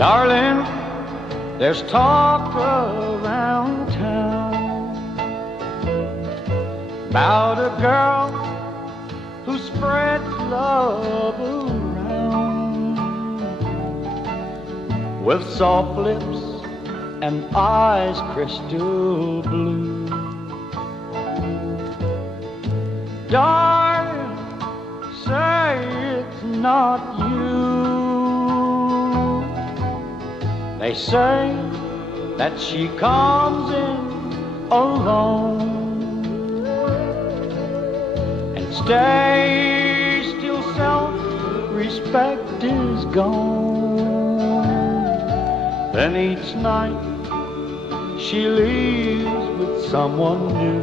Darling, there's talk around town about a girl who spreads love around with soft lips and eyes crystal blue. Darling, say it's not you. They say that she comes in alone and stays till self-respect is gone. Then each night she leaves with someone new.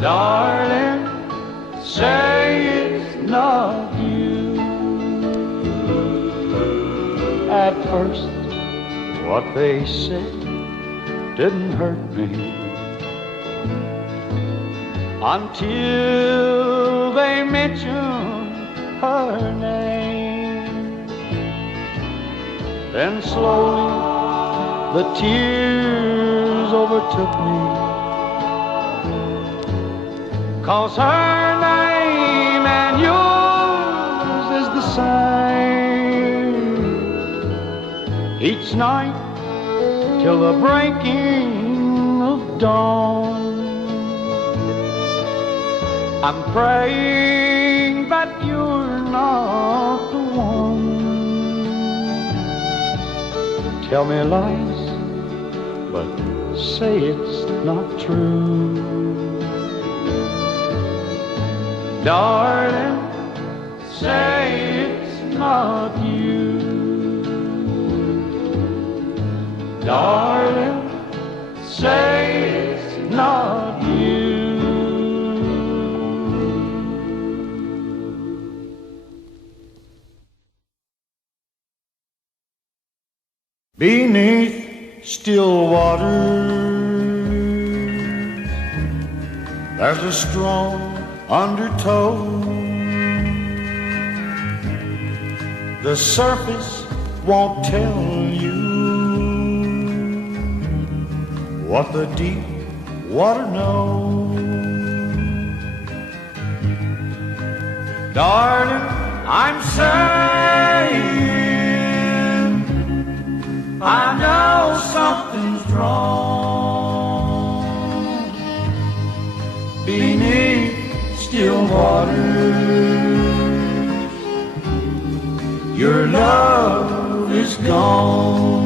Darling, say it's not you. At first, what they said didn't hurt me until they mentioned her name. Then slowly the tears overtook me, 'cause her name and yours is the same. Each night till the breaking of dawn, I'm praying that you're not the one. Tell me lies, but say it's not true. Darling, say it's not you. Darling, say it's not you. Beneath still waters, there's a strong undertow. The surface won't tell you what the deep water knows. Darling, I'm saying I know something's wrong. Beneath still waters, your love is gone.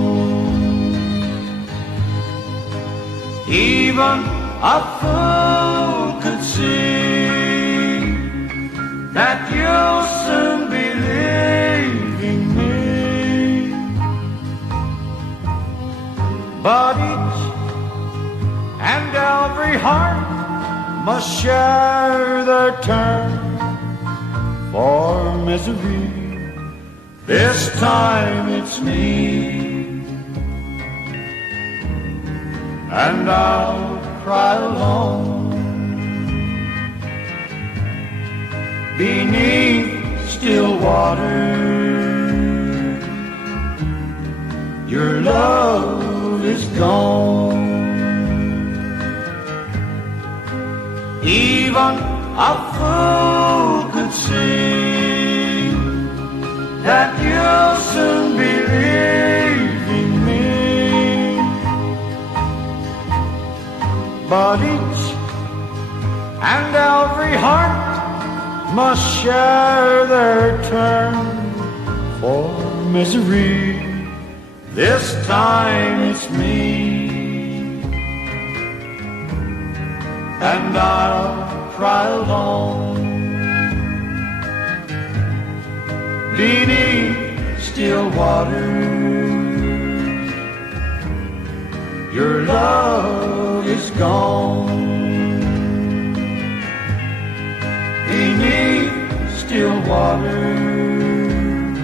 Even a fool could see that you'll soon be leaving me. But each and every heart must share their turn for misery. This time it's me, and I'll cry alone. Beneath still waters, your love is gone. Even a fool could see that you'll soon be leaving me. But each and every heart must share their turn for misery. This time it's me, and I'll cry alone. Beneath still waters, your love is gone. Beneath still waters,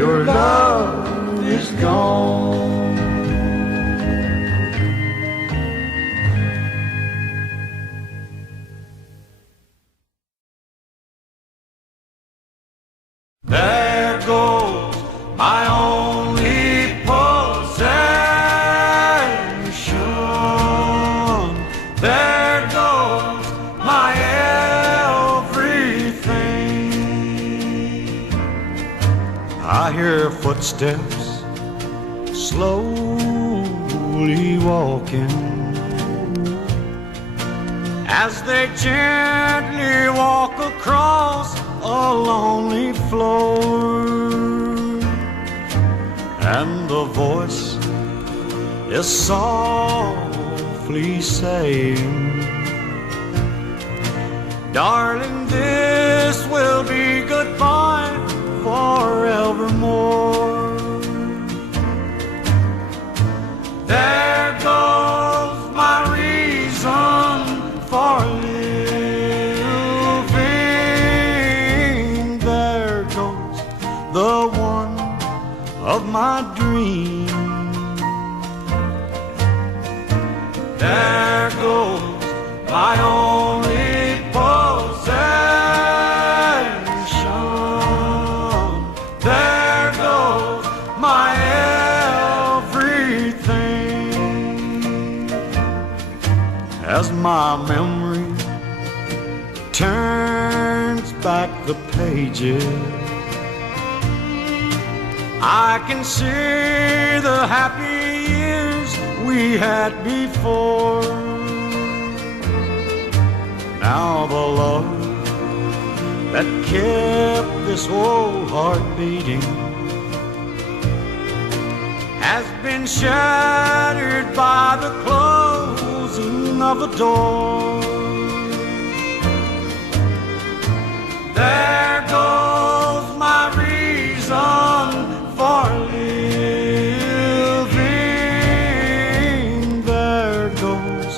your love is gone. footsteps slowly walking, as they gently walk across a lonely floor, and the voice is softly saying, darling, this will be goodbye forevermore. There goes my reason for living. There goes the one of my dream. There goes my only possession. There goes my everything. As my memory turns back the pages, I can see the happy years we had before. Now the love that kept this old heart beating has been shattered by the closing of a door. There goes my reason for living. There goes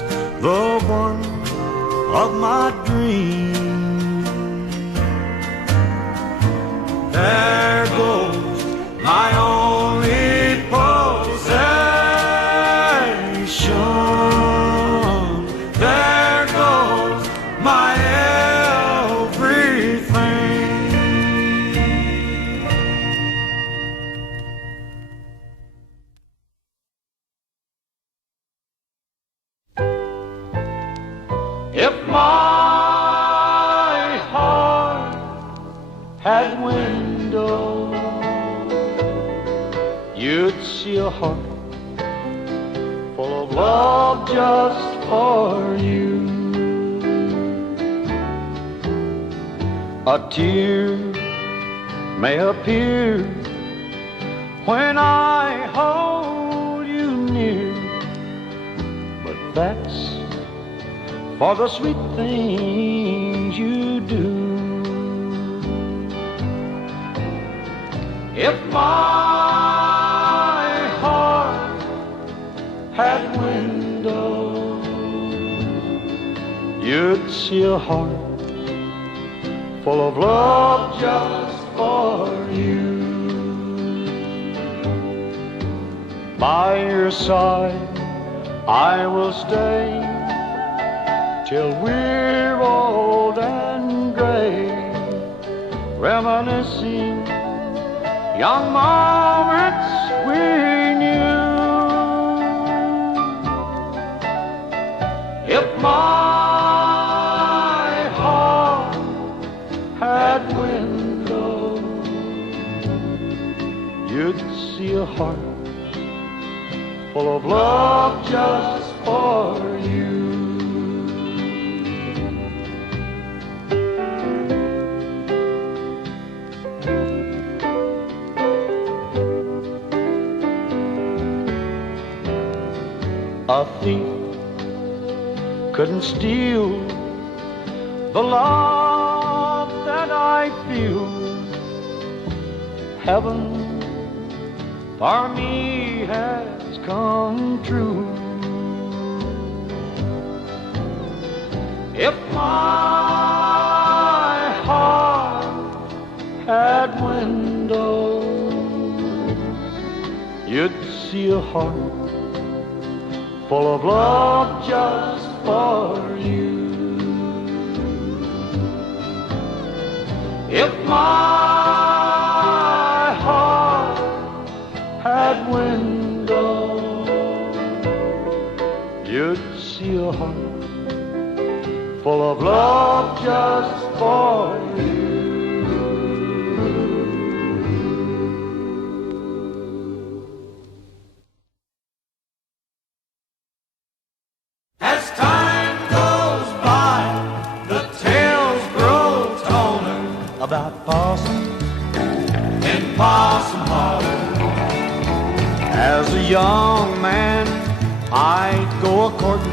the one of my dream. There goes my only possession. There goes my everything. If my heart had windows, you'd see a heart full of love just for you. A tear may appear when I hold you near, but that's for the sweet things you do. If my heart had windows, you'd see a heart full of love just for you. By your side I will stay till we're old and gray, reminiscing young moments we knew. If my heart had windows, you'd see a heart full of love just for you. A thief couldn't steal the love that I feel. Heaven for me has come true. If my heart had windows, you'd see a heart full of love just for you. If my heart had windows, you'd see a heart full of love just for you. about possums in Possum Holler. As a young man, I'd go a-courting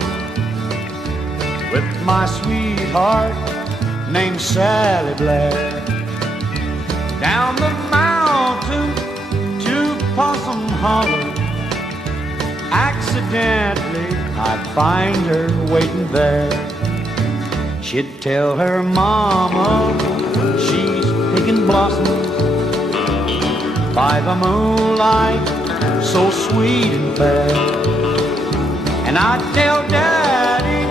with my sweetheart named Sally Blair. Down the mountain to Possum Holler, accidentally I'd find her waiting there. She'd tell her mama she's picking blossoms by the moonlight, so sweet and fair. And I'd tell Daddy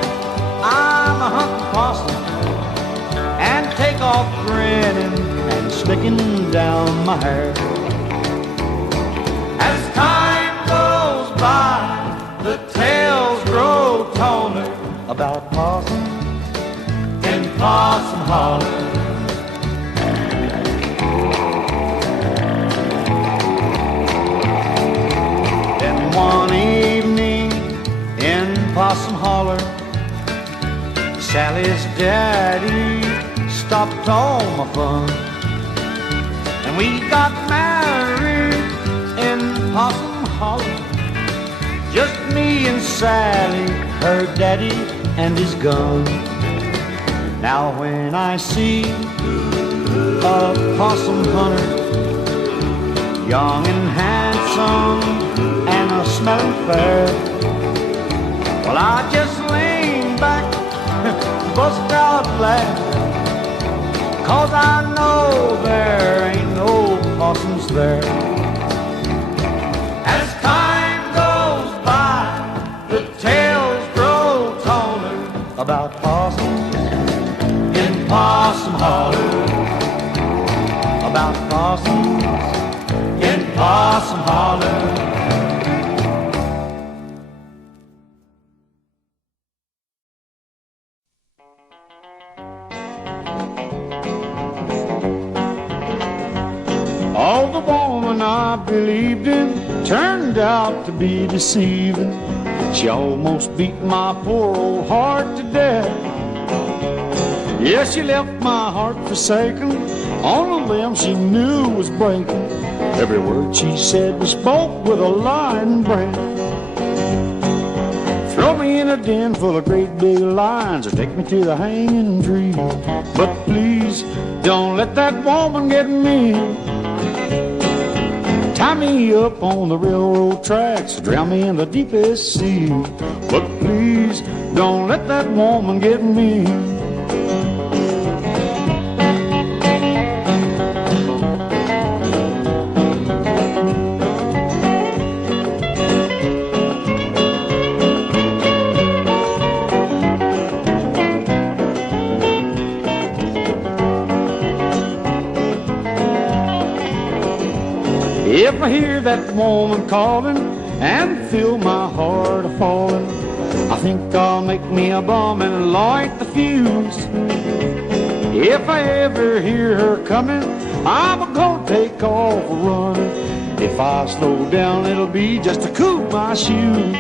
I'm a hunting possum and take off grinning and slicking down my hair. As time goes by, the tales grow taller about possums in Possum Holler. Then one evening in Possum Holler, Sally's daddy stopped all my fun, and we got married in Possum Holler. Just me and Sally, her daddy and his gun. Now when I see a possum hunter, young and handsome and a smelling fair, well, I just lean back, bust out laughing, 'cause I know there ain't no possums there. As time goes by, the tales grow taller about possums in Possum Holler, about possums in Possum Holler. All the woman I believed in turned out to be deceiving. She almost beat my poor old heart to death. Yeah, she left my heart forsaken on a limb she knew was breaking. Every word she said was spoke with a lying breath. Throw me in a den full of great big lions or take me to the hanging tree, but please don't let that woman get me. Tie me up on the railroad tracks, drown me in the deepest sea, but please don't let that woman get me. If I hear that woman calling and feel my heart a-falling, I think I'll make me a bomb and light the fuse. If I ever hear her coming, I'm gonna take off running. If I slow down, it'll be just to cool my shoes.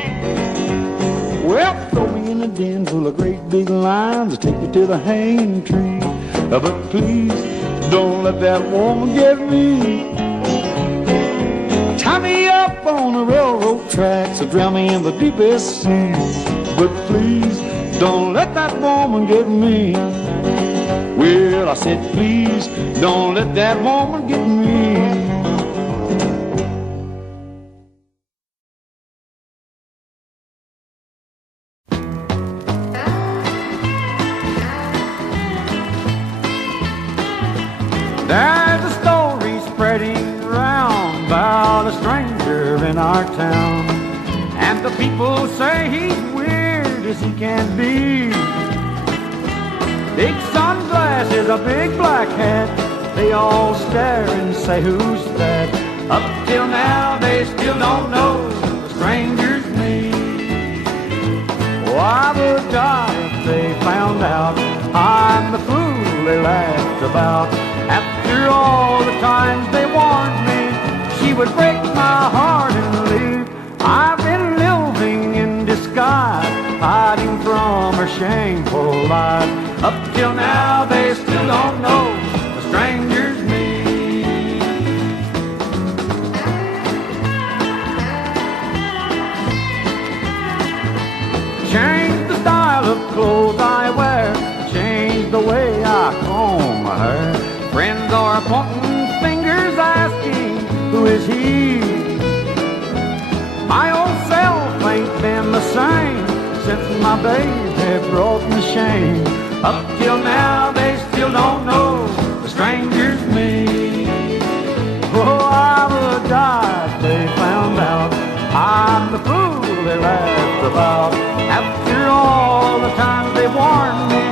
Well, throw me in a den full of great big lions and take me to the hanging tree, but please don't let that woman get me. Tie me up on the railroad tracks or drown me in the deepest sea, but please don't let that woman get me. Well, I said please don't let that woman get me. There's a story spreading round about a stranger in our town, and the people say he's weird as he can be. Big sunglasses, a big black hat, they all stare and say, who's that? Up till now they still don't know the stranger's name. Oh, I would die if they found out I'm the fool they laughed about. After all the times they warned me she would break my heart and leave, I've been living in disguise, hiding from her shameful lies. Up till now they still don't know the stranger Change the style of clothes I wear, change the way I comb my hair. Friends are pointing fingers asking, who is he? My old self ain't been the same since my babe had brought me shame. Up till now they still don't know the stranger's me. Oh, I would die if they found out I'm the fool they laughed about. After all the times they warned me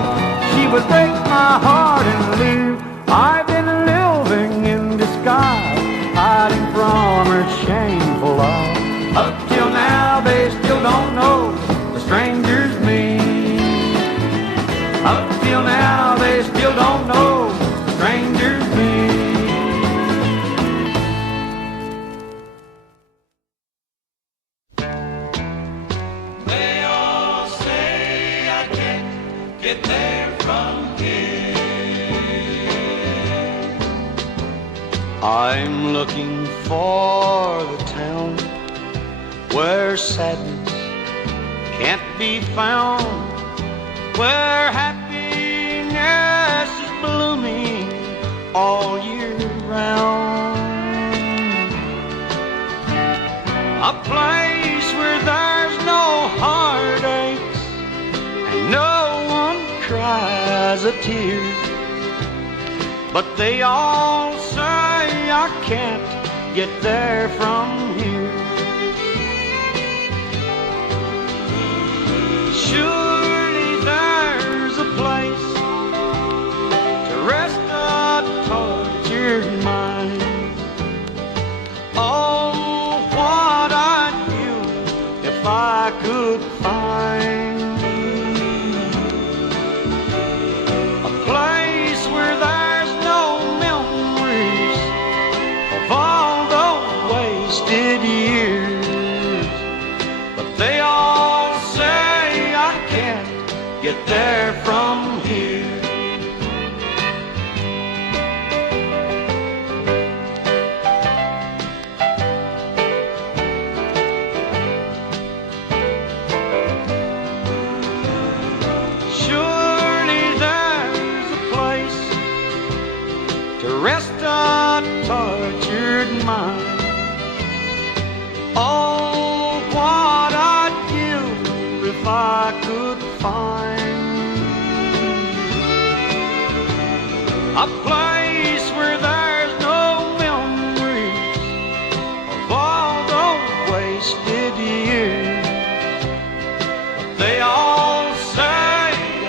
she would break my heart and leave, I've been living in disguise, hiding from her shameful love. Up till now they still don't know the stranger's me. Up till now they still don't know the stranger's me. They all say I can't get there from here. I'm looking for the town where sadness can't be found, where happiness is blooming all year round. A place where there's no heartaches and no one cries a tear. But they all say I can't get there from here. Surely there's a place to rest a tortured mind. Oh, what I'd give if I could find a place where there's no memories of all those wasted years. But they all say I can't get there from here. Surely there's a place to rest a tortured mind. Oh, what I'd give if I could find a place where there's no memories of all those wasted years. But they all say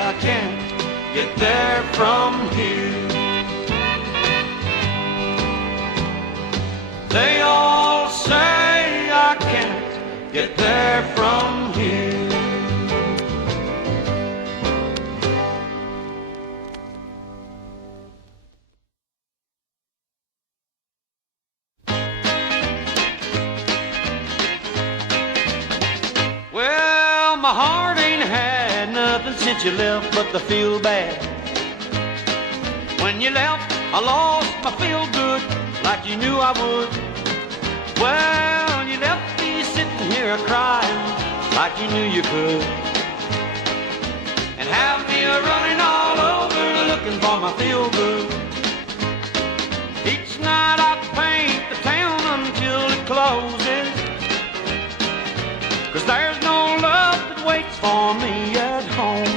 I can't get there from here. They all say I can't get there from here. Well, my heart ain't had nothing since you left but the feel bad. When you left, I lost my feel good like you knew I would. Well, you left me sitting here crying like you knew you could, and have me running all over looking for my feel good. Each night I paint the town until it closes, 'cause there's no love that waits for me at home.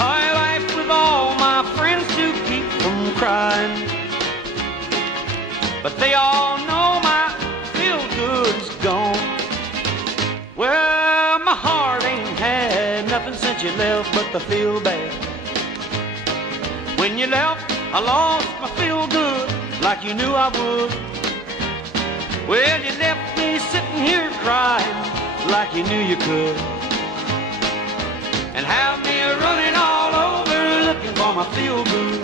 I laugh with all my friends to keep from crying, but they all know my feel-good's gone. Well, my heart ain't had nothing since you left but the feel bad. When you left, I lost my feel-good like you knew I would. Well, you left me sitting here crying like you knew you could, and have me running all over looking for my feel-good.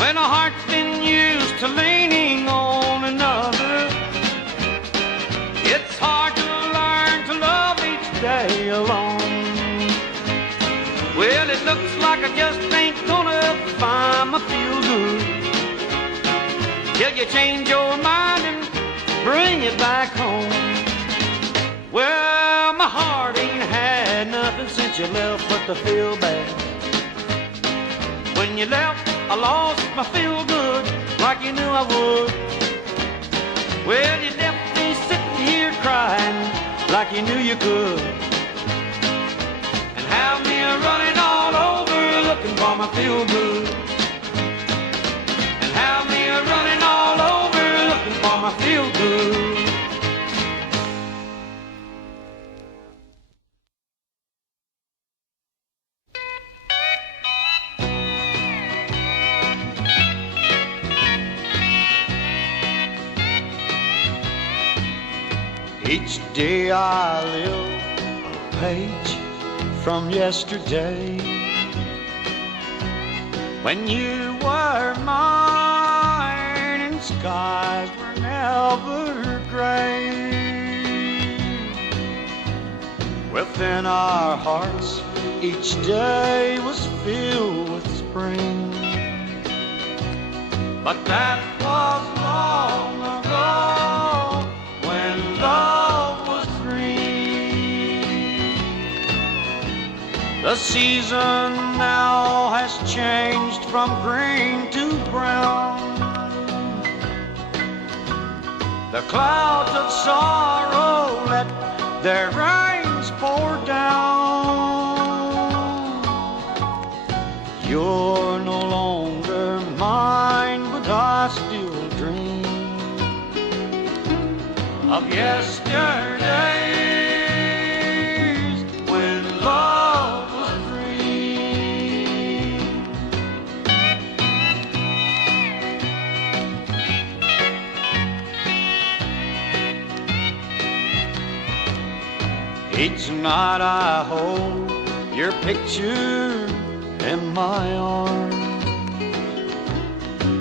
When a heart's been used to leaning on another, it's hard to learn to love each day alone. Well, it looks like I just ain't gonna find my feel good till you change your mind and bring it back home. Well, my heart ain't had nothing since you left but to feel bad. When you left, I lost my feel good like you knew I would. Well, you left me sitting here crying like you knew you could, and have me running all over looking for my feel good, and have me running all over looking for my feel good. Each day I live a page from yesterday, when you were mine and skies were never gray. Within our hearts each day was filled with spring, but that was long ago when love was free. The season now has changed from green to brown. The clouds of sorrow let their rains pour down. You're no longer mine, but I still dream of yesterdays when love was free. Each night I hold your picture in my arms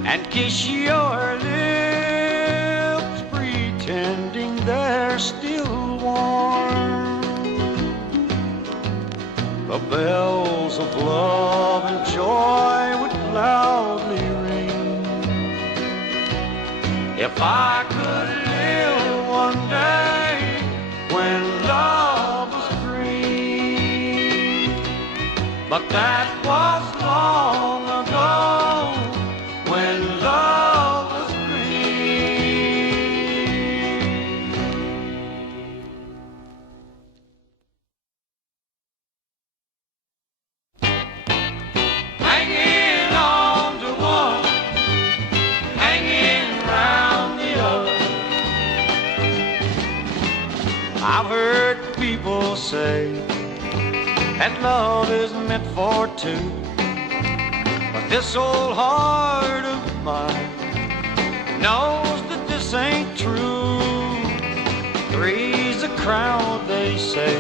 and kiss your lips, pretending they're still warm. The bells of love and joy would loudly ring if I could live one day when love was free. But that was long ago when love was hanging on to one, hanging round the other. I've heard people say that love is meant for two, but this old heart of mine knows that this ain't true. Three's a crowd, they say,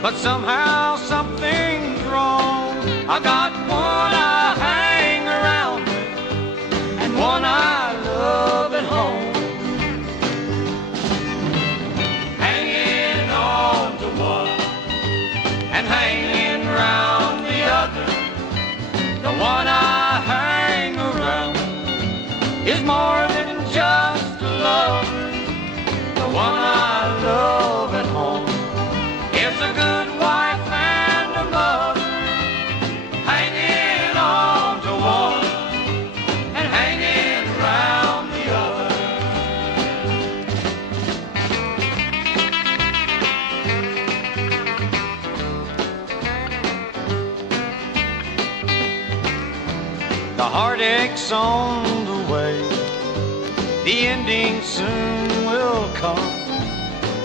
but somehow something's wrong. I got one I hang around with and one I love at home. Hanging on to one and hanging round the other. The one I hang around is more than just a lover. The one I love at home is a good wife and a mother. Hanging on to one and hanging round the other. The heartache's on the way, the ending soon will come,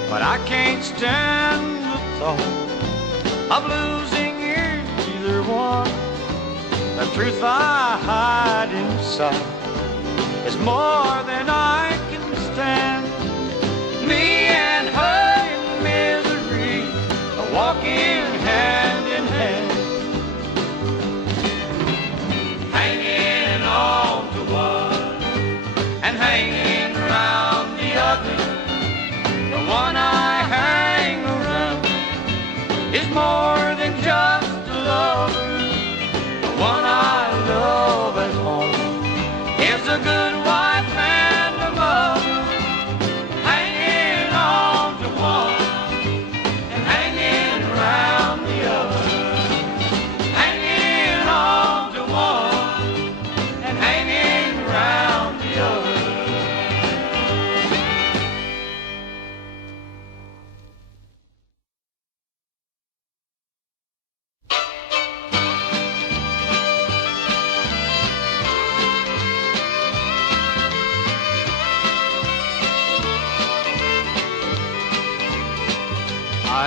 but I can't stand the thought of losing either one. The truth I hide inside is more than I can stand. Me and her in misery are walking hand in hand. Hanging on to one and hanging around the other. The one I hang around is more than just a lover. The one I love at home is a good wife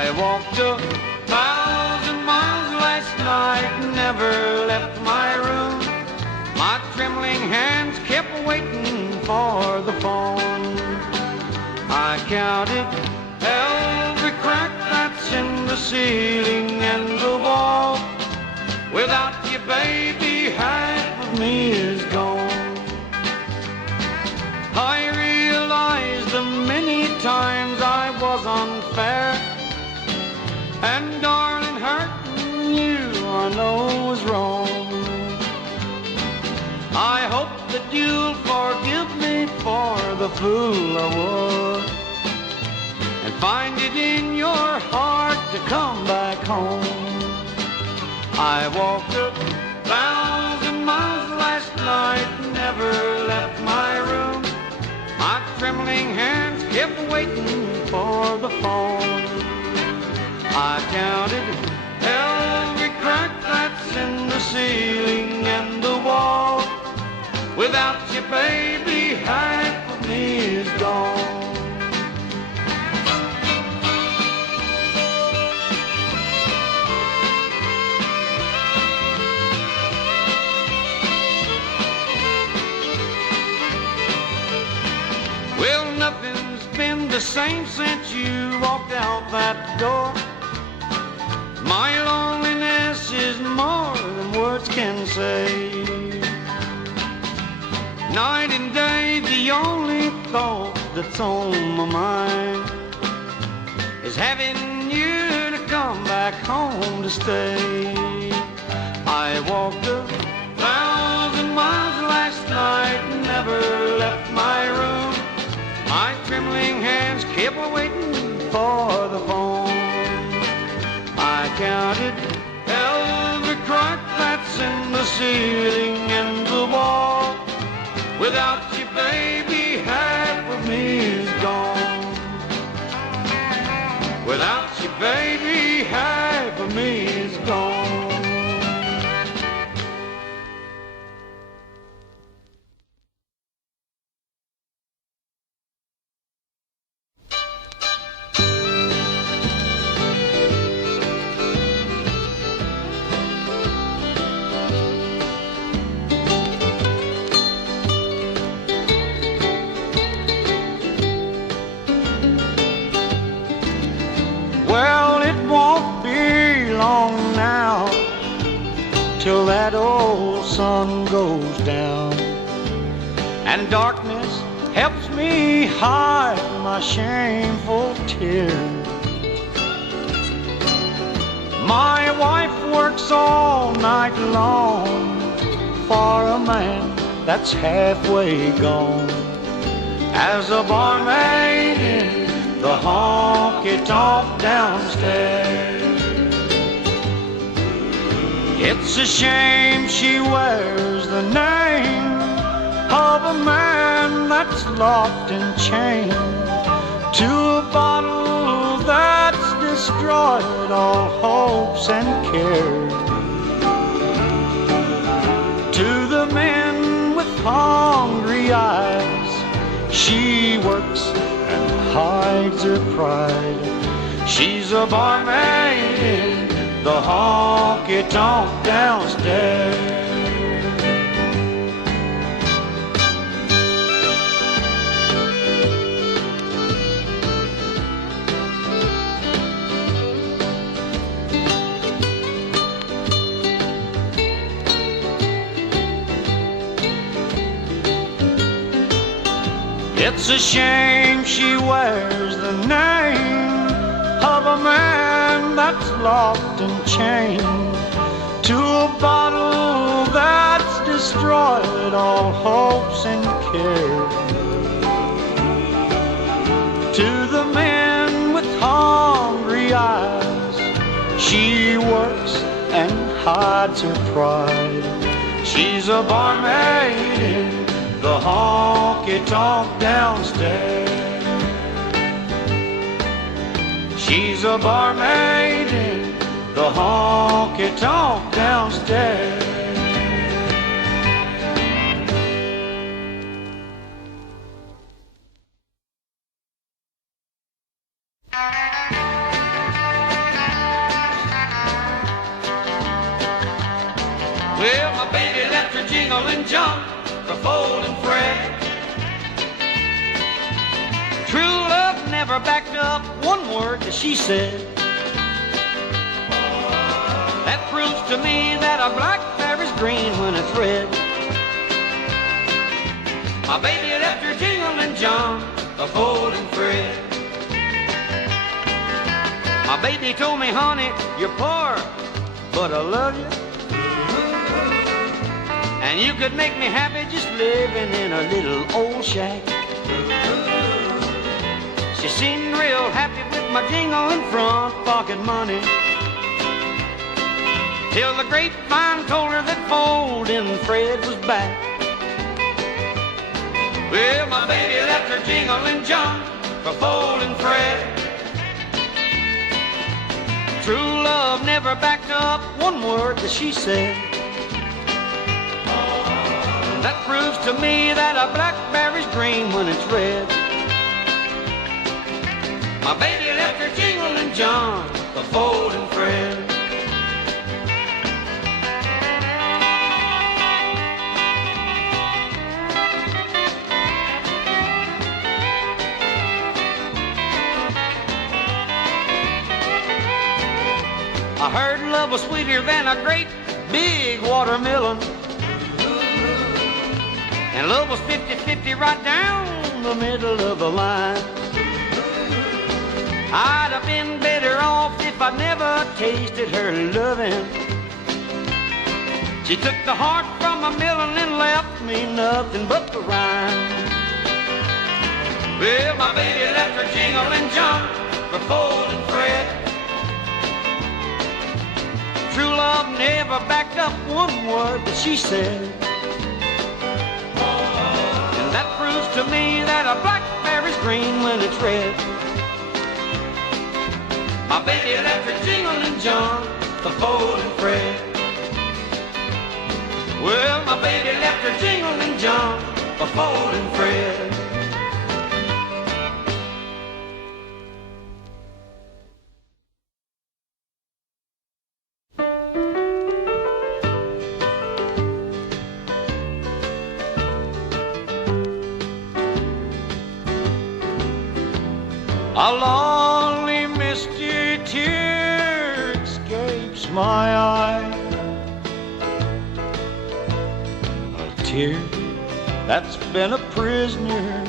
I walked 1,000 miles last night, never left my room. My trembling hands kept waiting for the phone. I counted every crack that's in the ceiling and the wall. Without you, baby, half of me is gone. I realized the many times I was unfair, and darling, hurting you I know was wrong. I hope that you'll forgive me for the fool I was, and find it in your heart to come back home. I walked 1,000 miles last night, never left my room. My trembling hands kept waiting for the phone. I counted every crack that's in the ceiling and the wall. Without you, baby, half of me is gone. Well, nothing's been the same since you walked out that door. My loneliness is more than words can say. Night and day, the only thought that's on my mind is having you to come back home to stay. I walked 1,000 miles last night, never left my room. My trembling hands kept waiting for the phone. I counted every crack that's in the ceiling and the wall. Without you, baby, half of me is gone. Without you, baby, half of me is gone. Well, it won't be long now till that old sun goes down, and darkness helps me hide my shameful tears. My wife works all night long for a man that's halfway gone, as a barmaid in the honky-tonk downstairs. It's a shame she wears the name of a man that's locked and chained to a bottle that's destroyed all hopes and cares. To the men with hungry eyes, she works and hides her pride. She's a barmaid in the honky-tonk downstairs. It's a shame she wears the name of a man that's locked and chained to a bottle that's destroyed all hopes and cares. To the men with hungry eyes, she works and hides her pride. She's a barmaid in the honky-tonk downstairs. She's a barmaid in the honky-tonk downstairs. one word that she said. That proves to me that a blackberry's green when it's red. My baby left her jingling John, the folding Fred. My baby told me, honey, you're poor, but I love you. And you could make me happy just living in a little old shack. She seemed real happy with my jingling front pocket money, till the grapevine told her that folding Fred was back. Well, my baby left her jingling John for folding Fred. True love never backed up one word that she said. That proves to me that a blackberry's green when it's red. My baby left her jingling John for folding Fred. I heard love was sweeter than a great big watermelon, and love was 50-50 right down the middle of the line. I'd have been better off if I'd never tasted her loving. She took the heart from a melon and left me nothing but the rind. Well, my baby left her jingling John for folding Fred. True love never backed up one word that she said. And that proves to me that a blackberry's green when it's red. My baby left her jingling John for folding Fred. Well, my baby left her jingling John for folding Fred. A lonely, misty tear escapes my eye, a tear that's been a prisoner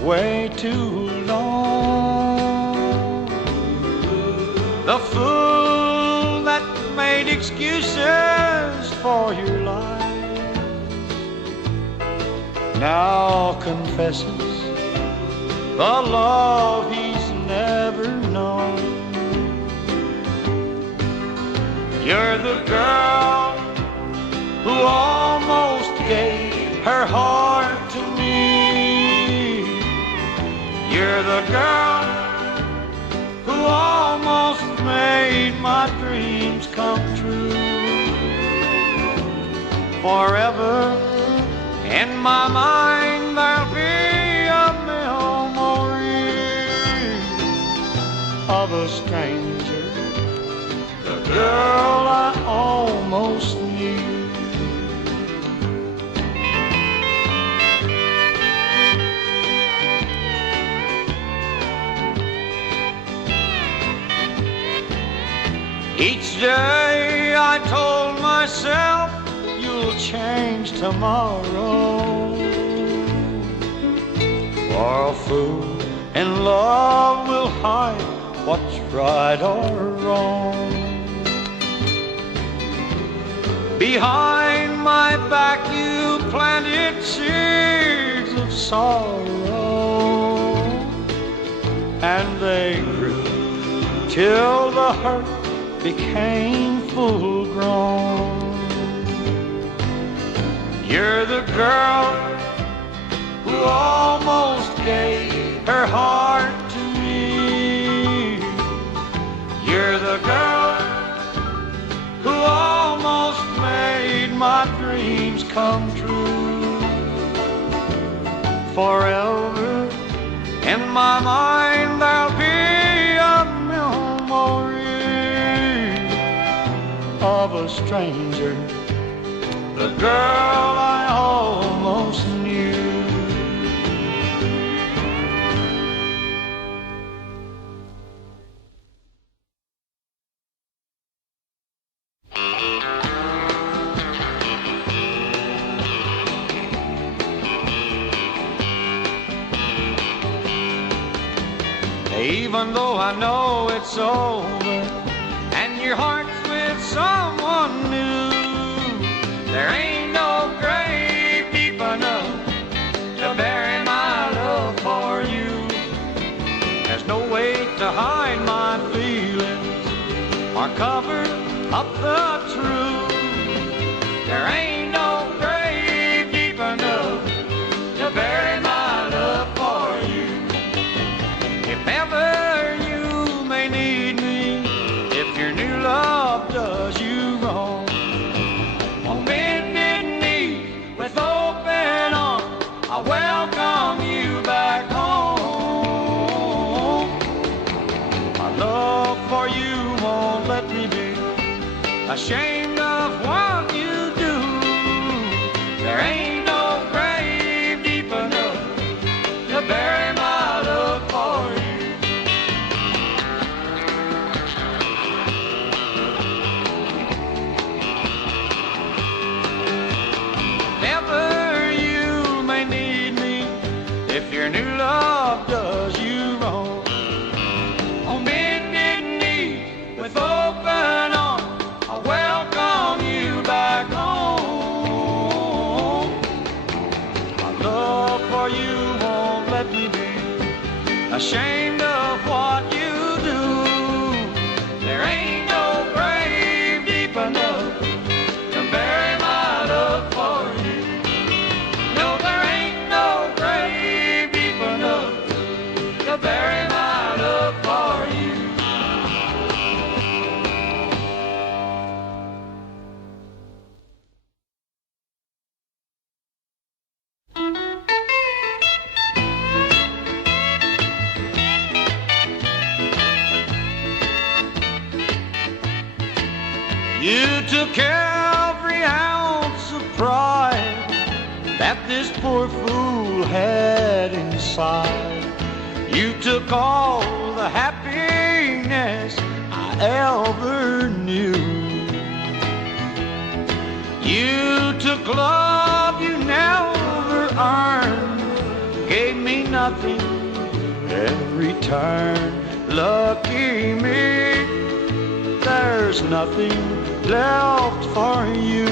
way too long. The fool that made excuses for your life now confesses the love he's never known. You're the girl who almost gave her heart to me. You're the girl who almost made my dreams come true. Forever in my mind there'll be a memory of a stranger, the girl I almost knew. Each day I told myself you'll change tomorrow, for a fool in love will hide what's right or wrong. Behind my back you planted seeds of sorrow, and they grew till the hurt became full grown. You're the girl who almost gave her heart to me. You're the girl who almost made my dreams come true. Forever in my mind there'll be a memory of a stranger, the girl I almost knew. Even though I know it's over and your heart's with someone new, there ain't no grave deep enough to bury my love for you. There's no way to hide my feelings or cover up the truth. There ain't no grave deep enough to bury my love for you. If ever you may need me, if your new love does you wrong, on bended knee with open arms, I welcome you back home. My love for you won't let me be ashamed of what you do. There ain't no grave deep enough to bury my love for you. Ever you may need me, if your new love does you wrong, on bended knee with open arms, I welcome you back home. My love for you won't let me be ashamed of what you do. There ain't no grave deep enough to bury my love for you. No, there ain't no grave deep enough to bury my love for you. You took every ounce of pride that this poor fool had inside. You took all the happiness I ever knew. You took love you never earned, gave me nothing in return. Lucky me, there's nothing left for you.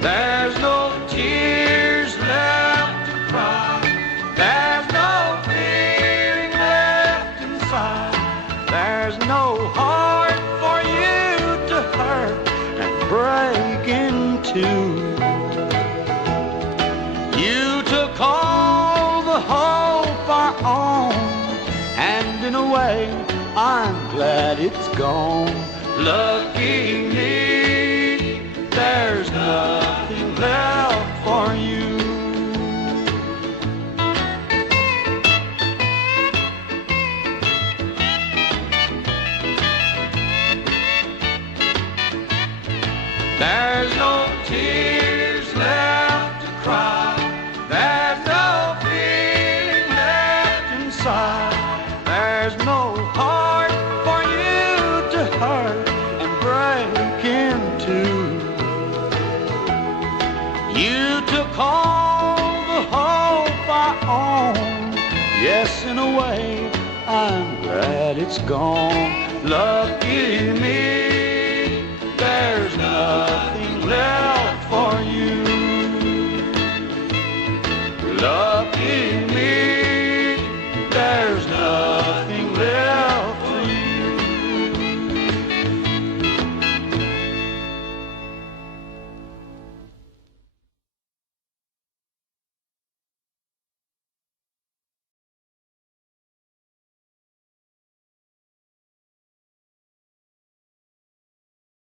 There's no tears left to cry. There's no feeling left inside. There's no heart for you to hurt and break into. You took all the hope I own, and in a way I'm glad it's gone. Lucky me, there's nothing left for you. There's no tears left to cry. There's no feeling left inside. There's no heart for you to hurt and break into. You took all the hope I own. Yes, in a way, I'm glad it's gone. Lucky me, there's nothing